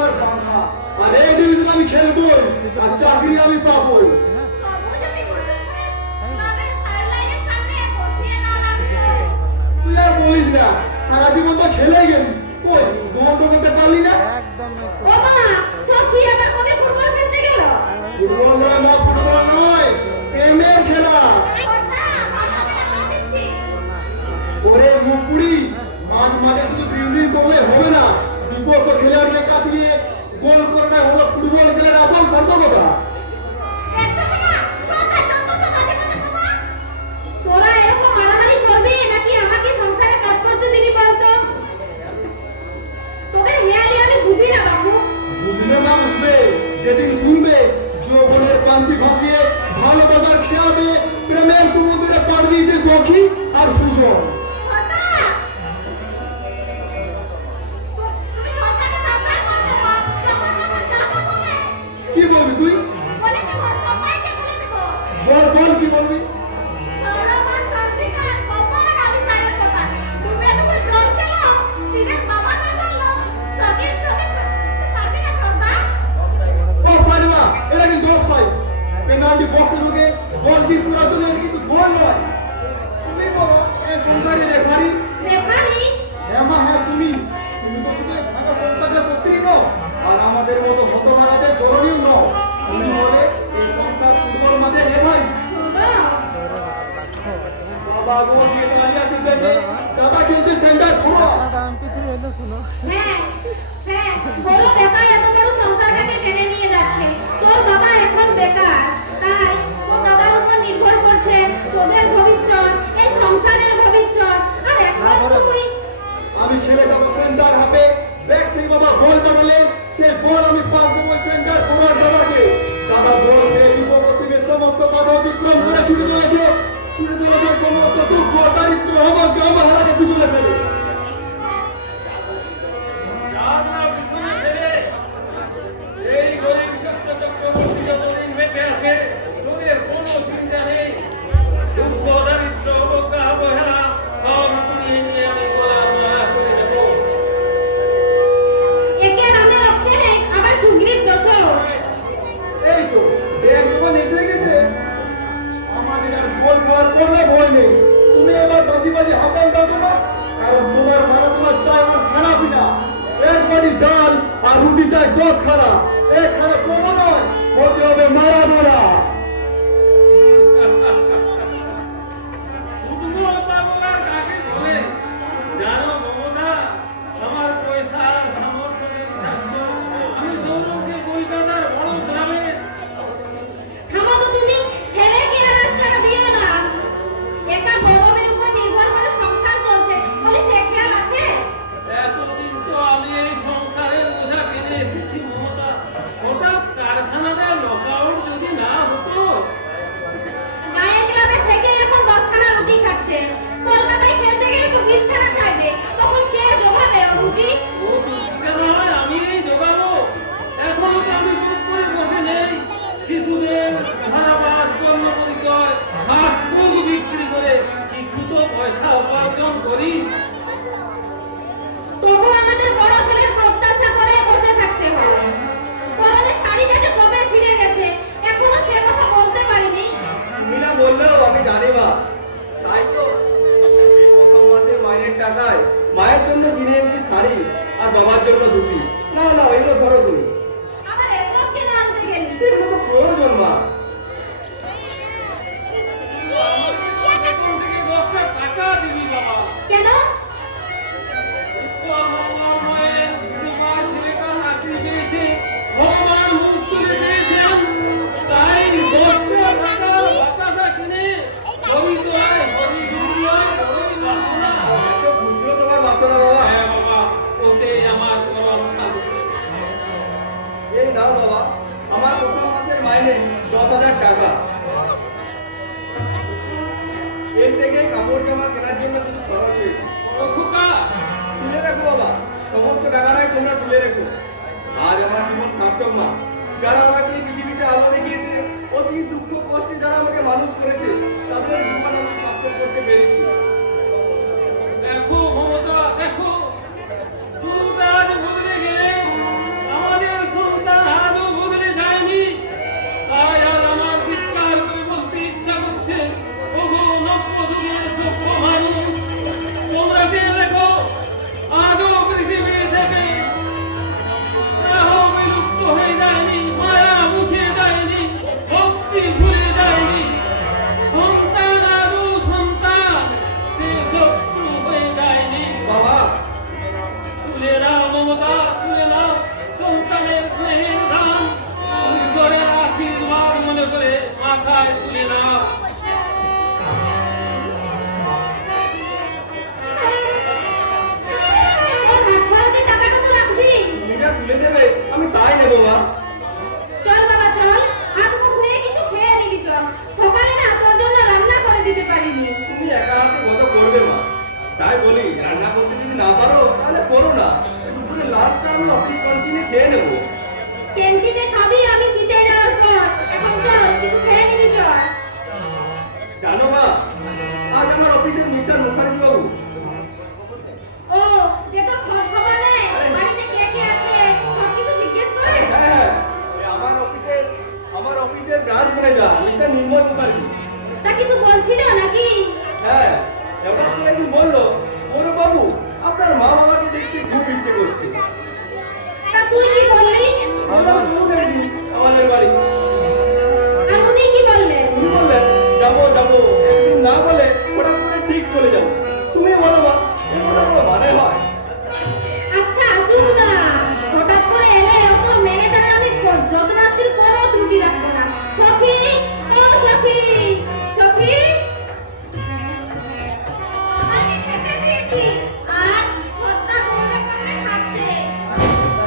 আমার বাঁধা, আর এই ডিভিশন আমি খেলবো, আর চাকরি আমি পাবো। তুই আর বলিস না, সারা জীবন তো খেলেই গেছিস, কই গোল তো করতে পারলি না। ফুটবল নয় মা, ফুটবল নয়, প্রেমের খেলা। ওরে মুকুড়ি, মাঝ মাঠে শুধু ড্রিবলিং করলে হবে না, বিপক্ষ খেলোয়াড়কে কাটিয়ে গোল করাটা হলো ফুটবল খেলার আসল সার্থকতা। তোরা এরকম মারামারি করবি নাকি আমাকে সংসারে কাজ করতে দিবি বলতো? তোদের হেয়ালি আমি বুঝি না বাবু। বুঝলে না বুঝবে, যেদিন শুনবে যৌবনের পান্সি ভাসিয়ে ভালোবাসার খেয়াবে প্রেমের সমুদ্রে পাড় দিয়েছে সখী আর সুজন। কি বলবি তুই? বল বল, কি বলবি? অফসাইড মা, এটা কিন্তু অফসাইড। পেনাল্টি বক্সে ঢুকে বল কিক করার জন্য এটা কিন্তু গোল নয়। তুমি বলো এই সংসারে রেফারি? রেফারি? হ্যাঁ মা, হ্যাঁ তুমি তো শুধু ভাঙা সংসারটা করতেই নও, আর আমাদের মতো হতভাগাদের জরুরিও নও। তুমি বলে এই সংসার ফুটবল মাঠে রেফারি। বাবা গোল দিয়ে দাঁড়িয়ে আছে দেখে দাদা খেলছে সেন্টার ফরওয়ার্ড। হ্যাঁ হ্যাঁ, বড় বেকার এত বড় সংসারটাকে টেনে নিয়ে যাচ্ছে। তোর বাবা এখন বেকার, তাই তোর দাদার উপর নির্ভর করছে তোদের ভবিষ্যৎ, এই সংসারের ভবিষ্যৎ। আর এখন তুই। আমি খেলে যাবো সেন্টার হাফে, ব্যাক থেকে বাবা বল পাঠালে সেই বল আমি পাস দেবো সেন্টার ফরওয়ার্ড দাদাকে। দাদা বল পেয়ে বিপক্ষ থেকে সমস্ত বাধা অতিক্রম করে ছুটে চলেছে সমস্ত দুঃখ দারিদ্র অবহেলাকে পিছনে ফেলে। এই গরিব সত্য চক্রবর্তী যতদিন বেঁচে আছে তোদের কোনো চিন্তা নেই। দুঃখ দারিদ্র অবজ্ঞা অবহেলা সব পুড়িয়ে নিয়ে আমি গলা মায়া করে দেব। একে নামে রক্ষে নেই আবার সুগ্রীব দোষও। এই তো ব্যাগ যখন এসে গেছে, আমাদের আর গোল খেলার কোনো ভয় নেই। তুমি এবার বাজি বাজি হাঁপান দাও না, কারণ তোমার মারাদোনা চাই আমার খানা পিনা। এক বাড়ি ডাল আর রুটি চাই 10 খানা। এক খানা কোনো নয়, হতে হবে মারাদোনা। ফুটবল পাগলার কাকে বলে জানো মমতা? আমার পয়সা আর সামর্থ্য যদি থাকতো আমি সৌরভকে কলকাতার বড় ক্লাবে। থামো তো তুমি, ছেলেকে আর রাস্তাটা দিও না। একা গরমের উপর নির্ভর করে সংসার চলছে বলে সে খেয়াল আছে? এতদিন তো আমি এই সংসারের বোঝা টেনে এসেছি মমতা। ওটা কারখানাটা লকআউট যদি না হতো। গায়ের ক্লাবে থেকে এখন 10 খানা রুটি খাচ্ছে, কলকাতায় খেলতে গেলে তো 20 খানা খাইবে, তখন কে জোগাবে রুটি? ও রুটিটা নয় আমি এই জোগাবো। এখনো তো আমি চুপ করে বসে নেই। শিশুদের ধারাবাস কর্ম পরিচয় হাত মুখ বিক্রি করে কিছু তো পয়সা উপার্জন করি। তবু আমাদের বড় ছেলের প্রত্যাশা করে বসে থাকতে হয়। পরনের শাড়িটা যে কবে ছিঁড়ে গেছে এখনো সে কথা বলতে পারিনি। তুমি না বললেও আমি জানি মা। তাই তো এই প্রথম মাসের মাইনের টাকায় মায়ের জন্য কিনে এনেছি শাড়ি আর বাবার জন্য ধুতি। না না, এগুলো ধরো তুমি। আবার এসব কেন আনতে গেলি? এগুলো তো প্রয়োজন মা। বেতন থেকে 10টা টাকা দিবি বাবা। কেন? ঈশ্বর মঙ্গলময়ের তোমার ছেলেটা চাকরি পেয়েছে, ভগবান মুখ তুলে দিয়েছেন, তাই 10টা টাকা বাতাসা কিনে হরি দোয়ায় হরি দুনিয়ায় হরি বাসনা। এত খুশিও তোমার বাচ্চারা বাবা। হ্যাঁ বাবা, ওতেই আমার পরম শান্তি। এই নাও বাবা, আমার প্রথম মাসের মাইনে 10,000 টাকা। এর থেকে কাপড় জামা কেনার জন্য কিছু খরচ হয়েছে। ও খোকা, তুলে রাখো বাবা, সমস্ত টাকাটাই তোমরা তুলে রেখো। আজ আমার জীবন সার্থক মা। যারা আমাকে এই পৃথিবীতে আলো দেখিয়েছে, অতি দুঃখ কষ্টে যারা আমাকে মানুষ করেছে, তাদের জীবন আমি সার্থক করতে পেরেছি। দেখো মমতা, দেখো, দুটো আজ বদলে গেলে আমার মাথায় তুলে নাও। তোর হাত খরচের টাকাটা তো রাখবি। তুমি যা তুলে দেবে আমি তাই নেবো মা। চল বাবা চল, হাত মুখ ধুয়ে কিছু খেয়ে নিবি চল। সকালে না তোর জন্য রান্না করে দিতে পারিনি। তুমি একা হাতে কত করবে মা? তাই বলি রান্না করতে যদি না পারো তাহলে করো না, দুপুরে লাস্টটা আমি অফিস ক্যান্টিনে খেয়ে নেবো। ক্যান্টিনে খাবি আমি জিতে যাওয়ার পর। এখন চল কিছু খেয়ে নিবি চল। জানো মা, আজ আমার অফিসের মিস্টার মুখার্জি বাবু ও যে তোর খোঁজ খবর নেয়, বাড়িতে কে কে আছে সব কিছু জিজ্ঞেস করে। হ্যাঁ, আমার অফিসের ব্রাঞ্চ ম্যানেজার মিস্টার নির্মল মুখার্জি। তা কিছু বলছিল নাকি? হ্যাঁ, এবার তো একদিন বললো, ওরে বাবু আপনার মা বাবাকে দেখতে খুব ইচ্ছে করছে। তা তুই কি বললি? বললাম চলুন একদিন আমাদের বাড়ি। আর উনি কি বললেন? উনি বললেন যাবো যাবো, একদিন না বলে হঠাৎ করে ঠিক চলে যাবো। তুমি বলো মা, এই কথা কোনো মানে হয়? আচ্ছা আসুন না, হঠাৎ করে এলে ও তোর ম্যানেজারের আমি যত্নার্থীর কোনো ত্রুটি রাখবো না। সখী, ও সখী, সখী আমি খেতে দিয়েছি আর ছোটটা ঘুরে ঘুরে খাচ্ছে।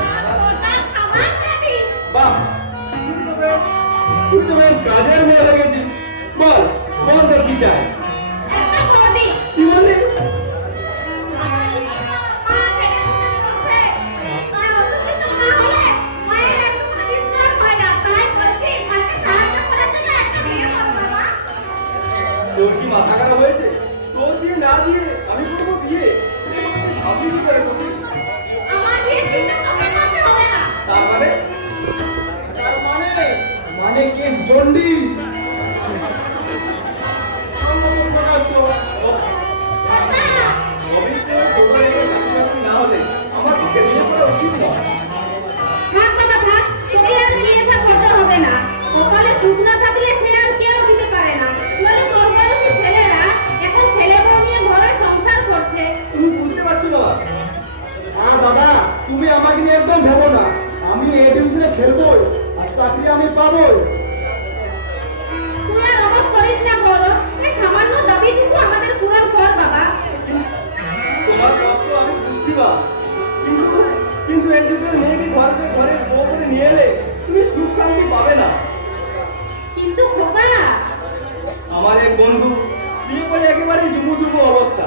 আর ওটা খাবার দেবি। বাহ, তুই তো বেশ কাজের মেয়ে হয়ে গেছিস। বল বল তো কি চাই? একটা বৌদি। কি বললি? তোর কি মাথা খারাপ হয়েছে? তোর বিয়ে না দিয়ে আমি করবো বিয়ে? ভাবলি কি করে সত্যি? তার মানে? মানে কেস জন্ডিস। অফিসে ছোটবেলা থেকে চাকরি না হলে আমার পক্ষে বিয়ে করা উচিত নয়। সুখ না থাকলে সে আর কেউ দিতে পারে না। বলে তোর বয়সী ছেলেরা এখন ছেলে বউ নিয়ে ঘরে সংসার করছে। তুমি বুঝতে পারছো না? হ্যাঁ দাদা, তুমি আমাকে নিয়ে একদম ভেবো না। আমি এই ডিভিশনে খেলবো আর চাকরি আমি পাবো। তুই আর অবাক করিস না বড়, এই সামান্য দাবিটুকু আমাদের পূরণ কর বাবা। তোমার কষ্ট আমি বুঝছি বা, কিন্তু এই যুগের মেয়েকে ঘরে বউ করে নিয়ে এলে তুমি সুখ শান্তি পাবে না। কিন্তু খোকা, আমার এক বন্ধু বিয়ে করে একেবারে জুমু অবস্থা,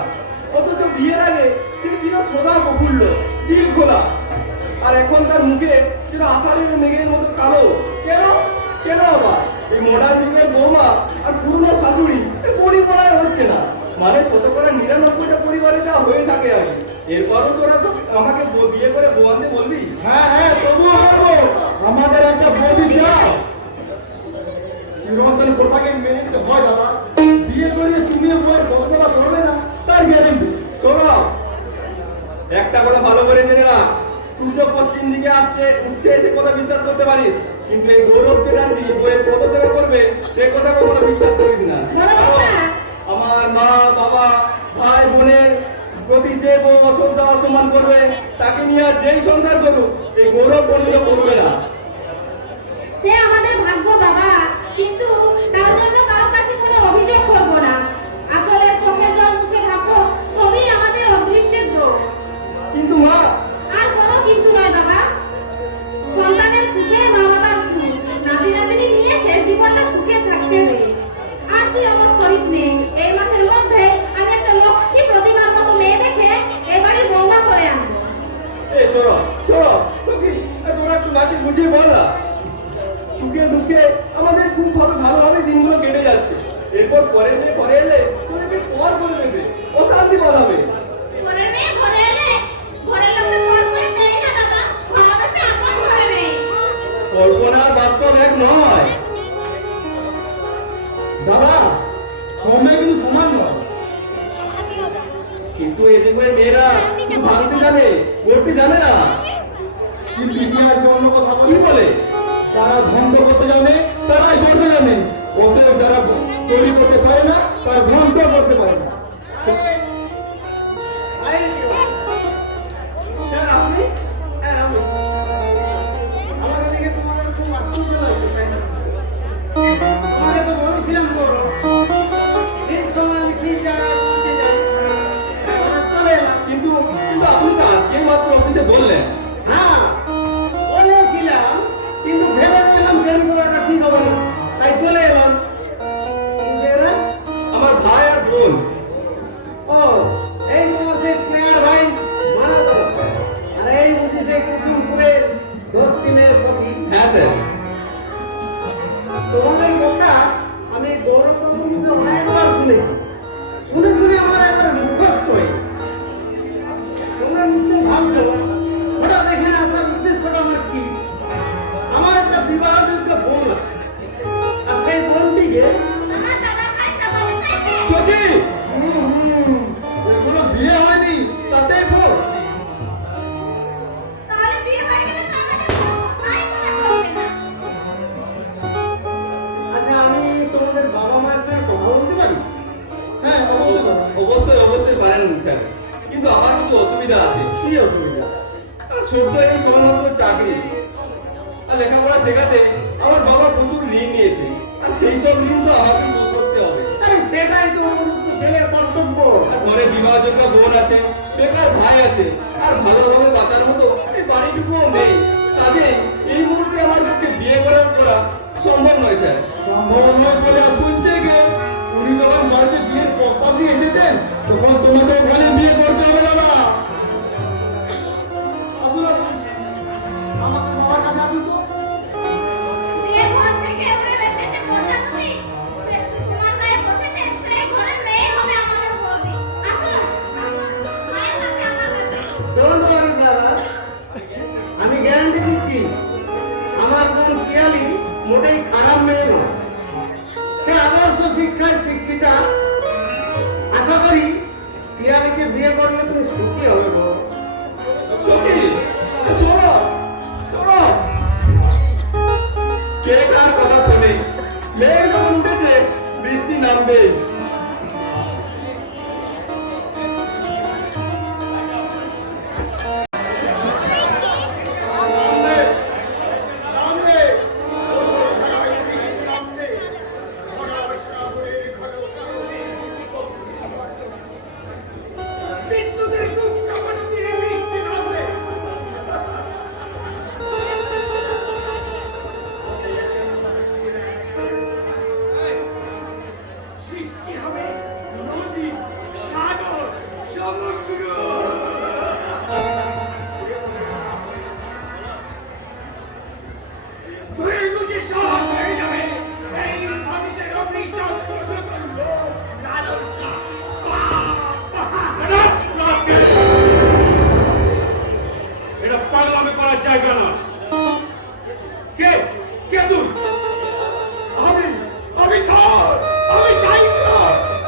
অথচ বিয়ের আগে সে ছিল সদা প্রফুল্ল, দিল খোলা, আর এখন তার মুখে ছিল আষাঢ়ের মেঘের মতো কালো। কেন কেন আবার এই মডার্ন যুগের বৌমা আর পুরনো শাশুড়ি পরিবারে হচ্ছে না? মানে 99% পরিবারে যা হয়ে থাকে আর কি। এরপরও তোরা তো আমাকে বিয়ে করে বউ আনতে বলবি? হ্যাঁ হ্যাঁ, তবুও বলবো আমাদের একটা বৌদি চাই। চিরন্তন কোথাকে মেনে নিতে হয় দাদা। বিয়ে করিয়ে তুমি বউয়ের বদলা করবে না তার গ্যারেন্টি। শোনো, একটা কথা ভালো করে জেনে রাখ, সূর্য পশ্চিম দিকে উঠছে সে কথা বিশ্বাস করতে পারিস, কিন্তু এই গৌরব চ্যাটার্জি বইয়ের কত সেবা করবে সে কথা কখনো বিশ্বাস করিস না। আমার মা বাবা ভাই বোনের প্রতি যে বউ অশ্রদ্ধা অসম্মান করবে তাকে নিয়ে আর যেই সংসার করুক এই গৌরব কোনোদিনও করবে না। সে আমাদের ভাগ্য বাবা, কিন্তু তার জন্য কারো কাছে কোনো অভিযোগ করব না। আচলের চোখের জল মুছে ভাববো সবই আমাদের অদৃষ্টের দোষ। কিন্তু মা, আর কোনো কিন্তু নয় বাবা। সন্তানের সুখে মা বাবার সুখ, নাতি নাতনি নিয়ে শেষ জীবনটা সুখে থাকতে দে। আর তুই অবাক করিস নে, এই মাসের মধ্যে আমি একটা লক্ষ্মী প্রতিমার মতো মেয়ে দেখে এবারে বৌমা করে আনবো। এই চলো চলো সখী, তোরা একটু মাঝে বুঝিয়ে বল না। সুখে দুঃখে আমাদের খুব ভালোভাবে দিনগুলো কেটে যাচ্ছে। এরপর ঘরে এলে তোদেরকে পর করে দেবে, অশান্তি বাঁধাবে। ঘরের মেয়ে ঘরে এলে ঘরের লোককে পর করে দেয় না বাবা, ভালোবাসা আপন করে নেই। কল্পনা আর বাস্তব এক নয় দাদা, সময় কিন্তু সমান নয়। কিন্তু এদিকে মেয়েরা শুধু ভাঙতে জানে, করতে জানে না। কিন্তু ইতিহাস অন্য কথা বলি বলে, যারা ধ্বংস করতে জানে তারাই করতে জানে, অতএব যারা তৈরি করতে পারে না তার ধ্বংস করতে পারে না। স্যার আপনি? হ্যাঁ আমি। আমাকে দেখে তোমাদের খুব আশ্চর্য লাগছে, তাই না? তোমাকে তো মুছান, কিন্তু আমার কিছু অসুবিধা আছে। কি অসুবিধা? আর সদ্য এই সবেমাত্র চাকরি আর লেখাপড়া শেখাতে আমার বাবা প্রচুর ঋণ নিয়েছে, আর সেই সব ঋণ তো আমাকে শোধ করতে হবে। আরে সেটাই তো উপযুক্ত ছেলের কর্তব্য। আর ঘরে বিবাহযোগ্য বোন আছে, বেকার ভাই আছে, আর ভালোভাবে বাঁচার মতো এই বাড়িটুকুও নেই। কাজে এই মুহূর্তে আমার পক্ষে বিয়ে করা সম্ভব নয় স্যার। সম্ভব নয় বলে আর শুনছে কে? উনি যখন বাড়িতে বিয়ের প্রস্তাব নিয়ে এসেছেন তখন তোমাকে ওখানে বিয়ে করতে হবে দাদা। আসুন আসুন, আমার সাথে বাবার কাছে আসুন তো। বিয়ের ঘর থেকে উড়ে বেঁচেছে প্রজাপতি। তোমার মেয়ে বসেছে, সেই ঘরের মেয়ে হবে আমাদের বৌদি। আসুন, আসুন, মায়ের সাথে আমার কাছে। ডোন্ট ওয়ারি দাদা, আমি গ্যারান্টি দিচ্ছি আমার বোন পিয়ালি মোটেই খারাপ মেয়ে নয়। সে আদর্শ শিক্ষায় শিক্ষিতা। আশা করি পিয়ালিকে বিয়ে করলে তুমি সুখী হবে গো। সখী, শোনো শোনো, কে কার কথা শোনে? মেঘ যখন উঠেছে বৃষ্টি নামবে। সৃষ্টি হবে নদী, সাগর, সমুদ্র। ধুয়ে মুছে সব হয়ে যাবে এই মানুষের অভিশাপ লোভ, লালসা, এটা পাগলামি করার জায়গা না। কে কে তুই? আমি আমি ঝড়, আমি সাহিত্য,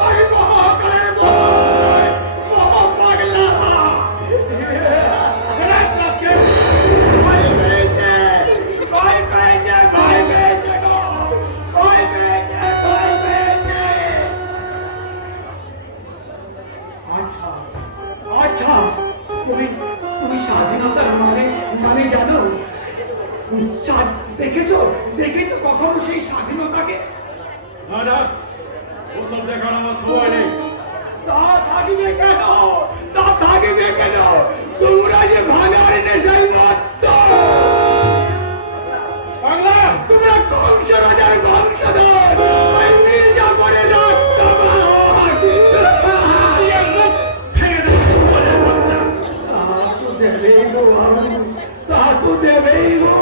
আমি মহাকালের মহাপাগলা। সেটা ক্লাসকে ভয় পেয়েছে, ভয় পেয়েছে, ভয় পেয়েছে গো, ভয় পেয়েছে, ভয় পেয়েছে। আচ্ছা আচ্ছা, তুমি তুমি স্বাধীনতার মানে জানো? দেখেছো দেখেছো কখনো সেই স্বাধীনতাকে? না না, ওসব দেখার আমার সময় নেই। তা থাকিবে কেন, তা থাকিবে কেন? তোমরা যে ভাঙার নেশায় মত্ত, পাগলা, তোমরা কংস রাজার বংশধর, ওই মির্জাপুরের রক্তবাহক। এর মুখ ভেঙে দেবো সুবলের বাচ্চা। তা তো দেবেই গো, তা তো দেবেই গো।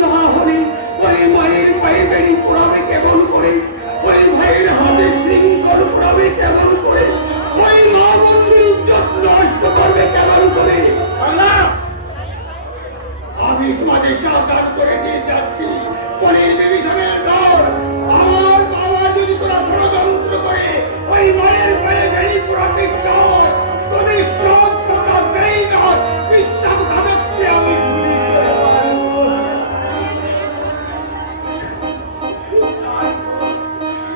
না হলে ওই মায়ের পায়ে বেড়ি পোড়াবে কেমন করে? ওই ভাইয়ের হাতে শৃঙ্খল পোড়াবে কেমন করে? ওই মা বন্ধুর ইজ্জত নষ্ট করবে কেমন করে? পাগলা, আমি তোমাদের সাবধান করে দিয়ে যাচ্ছি, কলির বিভীষণের দল। আমার বাবা যদি তোরা ষড়যন্ত্র করে ওই মায়ের পায়ে বেড়ি পোড়াতে চাও, তোদের সব কথা বেইমান বিশ্বাসঘাতককে আমি গুলি করে মারবো।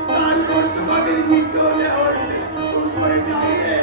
তারপর তোমাদের মৃত্যু নেওয়ার উপরে দাঁড়িয়ে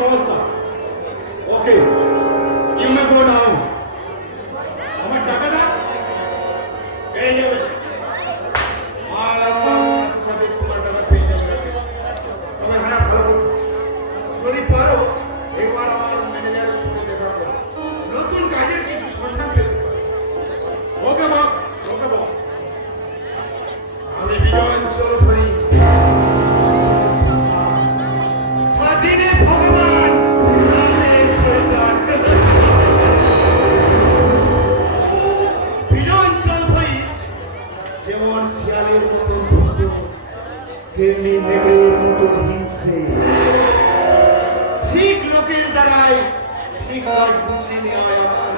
সংস্থা। ওকে, ইউ মে গো ডাউন। আমার টাকাটা এই নেবে। আর আসার সাথে সাথে তোমার টাকা পেয়ে যাবে। তবে হ্যাঁ, ভালো কথা, যদি পারো একবার আমার ম্যানেজারের সঙ্গে দেখা করো, নতুন কাজের কিছু সন্ধান পেতে পারো। ওকে বস, ওকে বস। আমি বিজয় চৌধুরী, স্বাধীনে ভগবান নামে শয়তান। বিজয় চৌধুরী যেমন শিয়ালের মতো দ্রুত, তেমনি নেকড়ের মতো হিংসে। ঠিক লোকের দ্বারাই ঠিক কাজ বুঝিয়ে নেওয়া আমার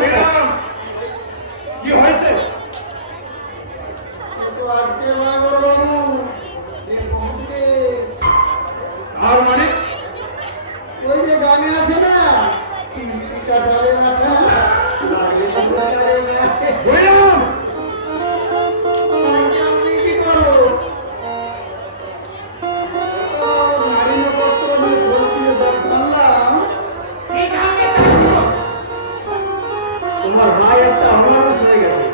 ম্যাডাম, কি হয়েছে? আর মানে ওই যে গানে আছে না, কীর্তি কাটালে না লাগে কাটালে না। ম্যাডাম, আপনি কি করো? নারীপত্র নিয়ে ভর্তিয়ে জানলাম তোমার ভাই একটা অমানুষ হয়ে গেছে।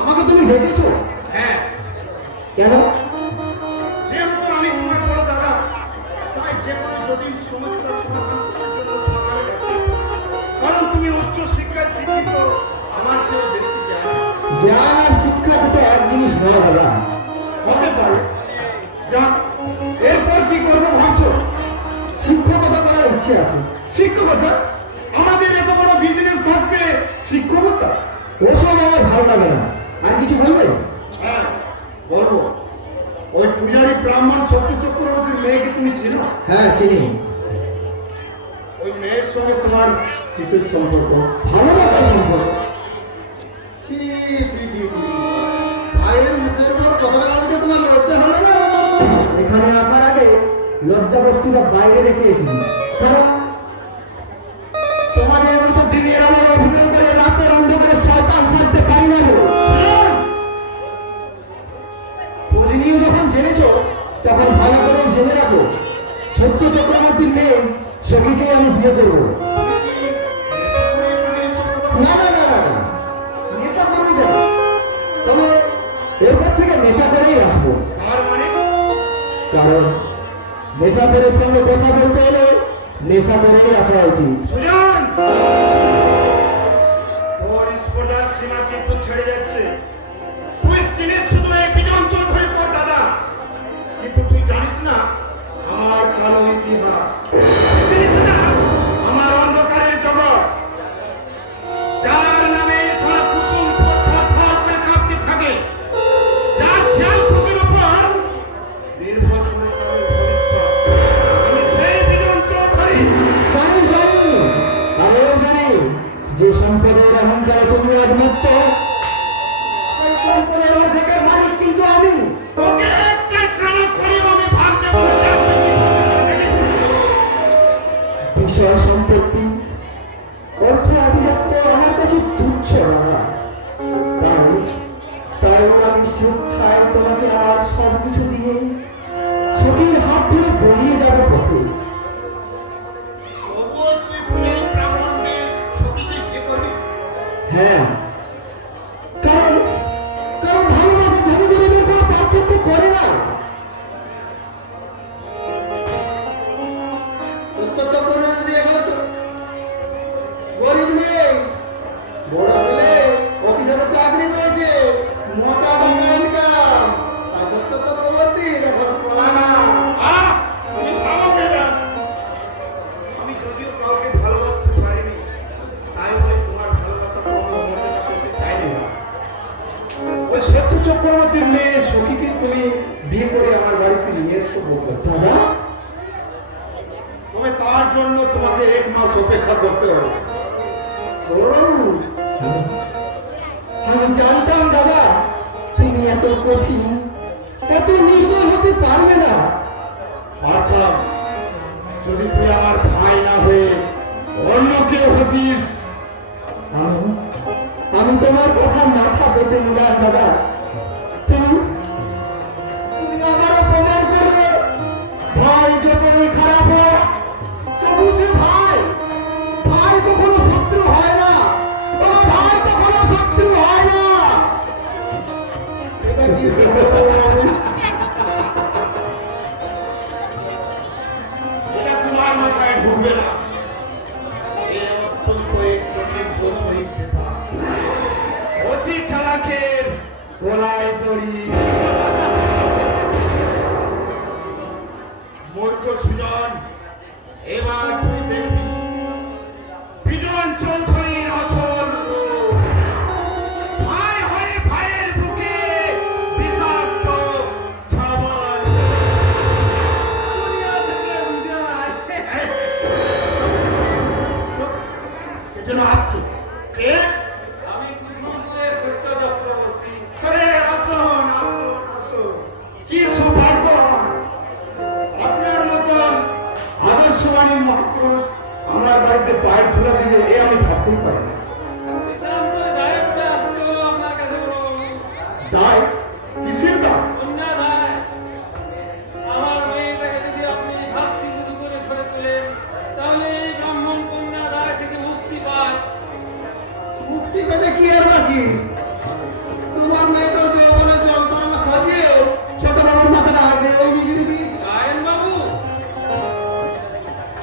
আমাকে তুমি ডেকেছো? হ্যাঁ, কেন? যেহেতু আমি তোমার বড় দাদা, তাই যে কোনো জটিল সমস্যার সমাধান করার জন্য তোমাকে ডাকি। কারণ তুমি উচ্চ শিক্ষায় শিক্ষিত, আমার চেয়ে বেশি জ্ঞান। জ্ঞান আর শিক্ষা দুটো এক জিনিস নয় দাদা। হতে পারে। যাক, এরপর কি করবো ভাবছো? শিক্ষকতা করার ইচ্ছে আছে। শিক্ষকতা? আমাদের এত বড় বিজনেস থাকবে শিক্ষকতা? ওসব আমার ভালো লাগে না। আর কিছু বলবে? হ্যাঁ, বলবো। ওই পূজারী ব্রাহ্মণ সত্য চক্রবর্তীর মেয়েকে তুমি চিনো? হ্যাঁ, চিনি। ওই মেয়ের সঙ্গে তোমার কিসের সম্পর্ক? ভালোবাসার সম্পর্ক। ছি ছি ছি ছি, ভাইয়ের মুখের উপর কথাটা বলতে তোমার লজ্জা হলো না? এখানে আসার আগে লজ্জা বস্তুটা বাইরে রেখে এসেছি। কারণ তোমাদের মতো দিনের আলোয় অভিনয় করে রাতের অন্ধকারে শয়তান সাজতে পারি না বলে। খোঁজ নিয়ে যখন জেনেছো, তখন ভালো করে জেনে রাখো, সত্য চক্রবর্তীর মেয়ে সখীকেই আমি বিয়ে করবো। না না না না না, নেশা করবি কেন? তবে এরপর থেকে নেশা করেই আসবো। তার মানে কারণ নেশাখোরের সঙ্গে কথা বলতে এলে নেশা করেই আসা উচিত। সুজন, তোর স্পর্ধার সীমা কিন্তু ছেড়ে যাচ্ছে। তুই চিনিস শুধু এই বিজন চৌধুরী তোর দাদা, কিন্তু তুই জানিস না আমার কালো ইতিহাস। তুই চিনিস না আমার অন্ধকারের জগৎ, যার নামে সারা কুসুম থর থর করে কাঁপতে থাকে, যার খেয়াল খুশির উপর নির্ভর করে তার ভবিষ্যৎ। আমি সেই বিজন চৌধুরী। জানি জানি, আমিও জানি যে সম্পদের অহংকারে তুমি আজ মুক্ত, সেই সম্পদের অর্ধেকের মালিক কিন্তু আমি। তোকে একটা খানা করেও আমি ভাগ দেবো না, যা তুই কি করবি? বিষয় সম্পত্তি অর্থ অভিজাত্য আমার কাছে তুচ্ছ দাদা। তাই তাই আমি স্বেচ্ছায় তোমাকে আমার সবকিছু দিয়ে ছবির হাত ধরে বলিয়ে যাবো পথে। তবুও তুই ফুলের ব্রাহ্মণ মেয়ে সখীকে বিয়ে করবি? হ্যাঁ, কারণ কারণ ভালোবাসা ধনী গরিবের কোনো পার্থক্য করে না। সত্য চক্রবর্তী যদি এখন গরিব নেই, বড় ছেলে অফিসারে চাকরি পেয়েছে, মোটা টাকা ইনকাম, তা সত্য চক্রবর্তী এখন পড়া না। আহ, তুমি থামো ম্যাডাম। আমি যদিও কাউকে ভালোবাসতে পারিনি, তাই বলে তোমার ভালোবাসা কোনো মর্যাদা করতে চাইনি না। ওই সত্য চক্রবর্তীর মেয়ে সখীকে তুমি বিয়ে করে আমার বাড়িতে নিয়ে এসো বলবো। দাদা, তবে তার জন্য তোমাকে 1 মাস অপেক্ষা করতে হবে। আমি জানতাম দাদা তুমি এত কঠিন, এত নির্দয় হতে পারবে না। পারতাম যদি তুই আমার ভাই না হয়ে অন্য কেউ হতিস। আমি আমি তোমার কথা মাথা পেতে নিলাম দাদা। তুমি তুমি আবারও প্রমাণ করলে ভাই যতই খারাপ হোক তবু সে ভাই। ভাই কখনো শত্রু হয় না। ও ভাই কখনো শত্রু হয় না। এটা কি এটা তোমার মাথায় ঢুকবে না। এ অত্যন্ত এক জটিল বৈষয়িক ব্যাপার। অতি চালাকের গলায় দড়ি। মূর্খ সুজন, এবার তুই দেখবি বিজন চৌধুরীর আসল রূপ। ভাই হয়ে ভাইয়ের বুকে বিষাক্ত ছাবল। দুনিয়া থেকে বিদায়। কেন আসছে? কে? আমি কৃষ্ণপুরের সত্য চক্রবর্তী। আরে আসুন আসুন আসুন। কি সৌভাগ্য আপনার মতন আদর্শবাণী মহাপুরুষ আমার বাড়িতে পায়ের ধুলা দিবে, এ আমি ভাবতেই পারি না। নিতান্ত দায়িত্বে আসতে হলো আপনার কাছে বড়বাবু। দায়? কিসের দায়? কন্যা দায়। আমার মেয়েটাকে যদি আপনি ভাতৃবধূ করে ধরে তোলেন, তাহলে এই ব্রাহ্মণ কন্যা দায় থেকে মুক্তি পায়। মুক্তি পেতে কি আর বাকি? তোমার মেয়ে তো যৌবনে জল তরঙ্গ সাজিয়ে ছোট বাবুর মাথাটা আগে ওই বিজলি দিয়েছে। গায়েন বাবু,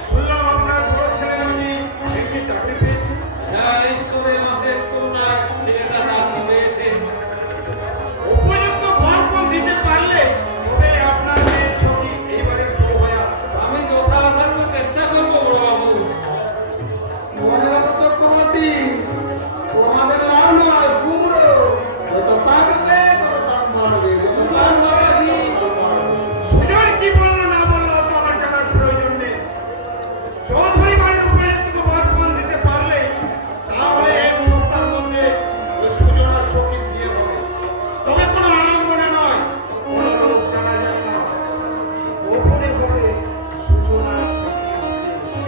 শুনলাম আপনার বড় ছেলে নাকি ব্যাংকে চাকরি পেয়েছে। যার ঈশ্বরের অশেষ করুণায় ছেলেটা চাকরি পেয়েছে। উপযুক্ত বরপণ দিতে পারলে তবে আপনার মেয়ের সঙ্গে এইবারে বউ হয়ে আসবে। আমি যথাসাধ্য চেষ্টা করবো বড়বাবু। মনে রাখো চক্রবর্তী, তোমাদের লাভ নয় কুমড়ো। যত পাকবে তত দাম বাড়বে, যত পাকবে তত দাম বাড়বে। সুজন কি বললো না বললো তো আমার জানার প্রয়োজন নেই। চৌধুরী বাড়ির উপযুক্ত বরপণ দিতে পারলে তাহলে এক সপ্তাহের মধ্যে ওই সুজন আর সখীর বিয়ে হবে। তবে কোনো আনন্দনে নয়, কোনো লোক জানা যাবে না। গোপনে হবে সুজন আর সখীর বিয়ে।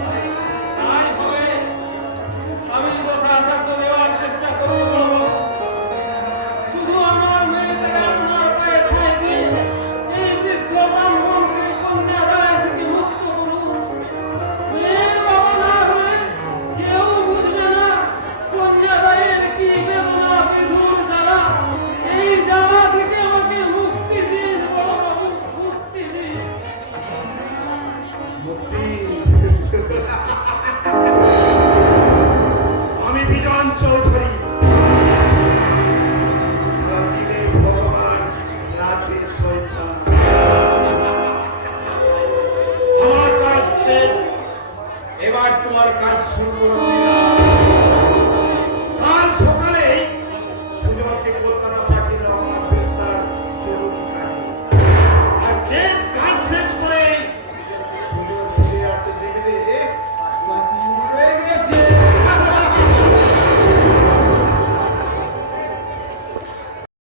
তাই হবে। আমি যথাসাধ্য দেওয়ার চেষ্টা করবো বড়বাবু। শুধু আমার মেয়েটাকে আপনার পায়ে ঠাঁই দিয়ে এই বৃদ্ধ ব্রাহ্মণকে কন্যা দায় থেকে মুক্ত করুন। মেয়ের বাবা না হয়ে কেউ বুঝবে না কন্যা দায়ের কি বেদনা বিধুর জ্বালা। এই জ্বালা থেকে আমাকে মুক্তি দিন বড়বাবু, মুক্তি দিন। মুক্তি। আমি বিজন চৌধুরী। সারাদিনে ভগবান, রাতে শয়তান। আমার কাজ শেষ, এবার তোমার কাজ শুরু করো।